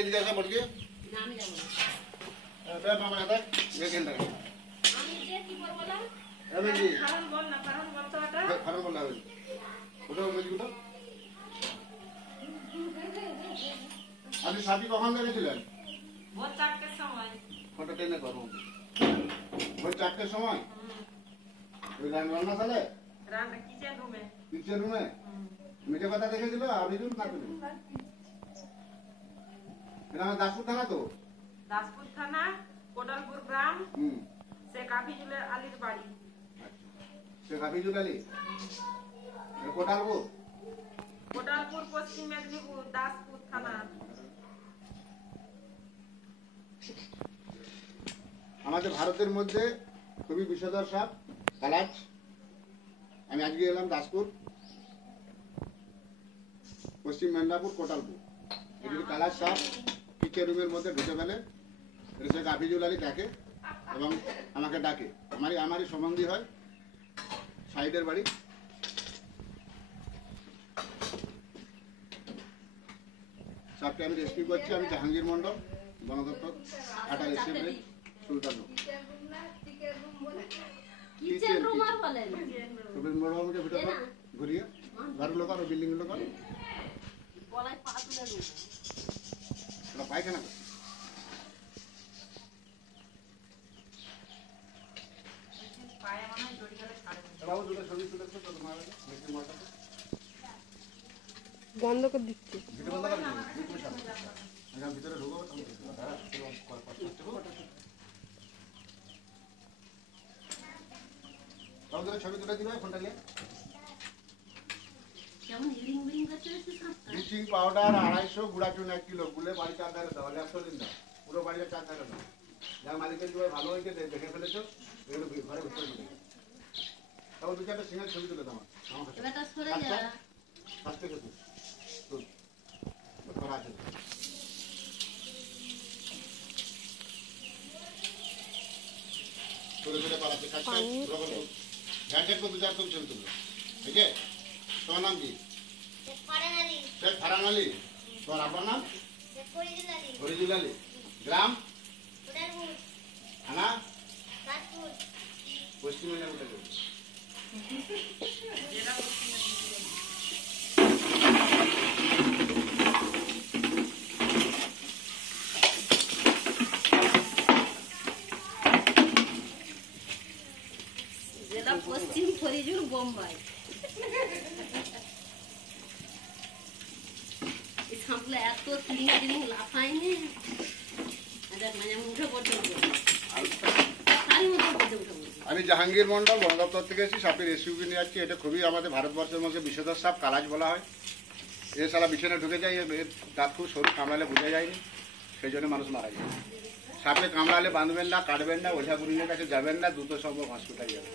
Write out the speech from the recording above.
মালিককে জিজ্ঞাসা করছি মামা দেখ দেখেন টাকা ফার্ম বললা ওটা মেজিগুলো আপনি সাথী কখন দেখেছিলেন? ভোর 4টার সময়। ফটো টেনে করবো ভোর 4টার সময় ওই রান্না সালে রান্না কিচেন রুমে। কিচেন রুমে মিঠে কথা দেখেছিল আবিরুল না তুমি? এটা আমার দাসপুর থানা তো? দাসপুর থানা কোটালপুর গ্রাম। শেখ হাফিজুল আলীর বাড়ি। শেখ হাফিজুল আলী কোটালপুর? কোটালপুর পশ্চিম মেদিনীপুর দাসপুর থানা। আমাদের ভারতের মধ্যে খুবই বিষধর সাপ কালাজ। আমি আজকে এলাম দাসপুর পশ্চিম মেদিনীপুর কোটালপুর। এগুলি কালাজ সাপ কিচেন রুমের মধ্যে ঢুকে ফেলে। শেখ হাফিজুল আলী দেখে এবং আমাকে ডাকে। আমারই সম্বন্ধী হয়, সাইডের বাড়ি। সাপকে আমি রেস্কিউ করছি। আমি জাহাঙ্গীর মন্ডল, বন দপ্তর, ঢাকা এসএমএ সুলতানপুর। ঘুরিয়ে ঘরগুলো করো, বিল্ডিং গুলো করো, পায়খানা বন্ধ করে দিচ্ছি। ভিতরে ঢুকবো ছবি তুলে দিবে ফোনটা নিয়ে। ব্লিচিং পাউডার 250, গুঁড়া চুন 1 কিলো, গুলে বাড়ি 4 ধারে দাও, লেফট দিন দাও, পুরো বাড়িতে 4 ধারে দাও। যার মালিকের জন্য ভালো হয়েছে দেখে ফেলেছো, এগুলো ঘরে ভিতরে দিবে। তাও 2-4টা সিঙ্গেল ছবি তুলে দাও আমার কাছে। আস্তে করে তুল করা আছে। थोड़े थोड़े पालाते खाते रबर को ध्यान को 2-4 तुम छवि तुम ठीक है। तुम्हारा नाम जी? शेख फरहान अली। तुम्हारा आपका नाम? फरीदुल अली। ग्राम? थाना? पश्चिम मेदिनीपुर। পশ্চিম ফরিদপুর বোম্বাই। সামলে এত তিন লাফায়নি উঠে পড়তে। আমি জাহাঙ্গীর মন্ডল, বন দপ্তর থেকে এসেছি। সাপের রেস্কিউ নিয়ে যাচ্ছি। এটা খুবই আমাদের ভারতবর্ষের মধ্যে বিষধর সাপ কালাজ বলা হয়। এর সারা বিছানে ঢুকে যায়, এর দাঁত খুব সরু, কামড়ালে বোঝা যায়নি, সেই জন্য মানুষ মারা যায়। সাপে কামড়ালে বাঁধবেন না, কাটবেন না, ওঝা গুরুজের কাছে যাবেন না, দ্রুত সম্ভব হসপিটাল যাবেন।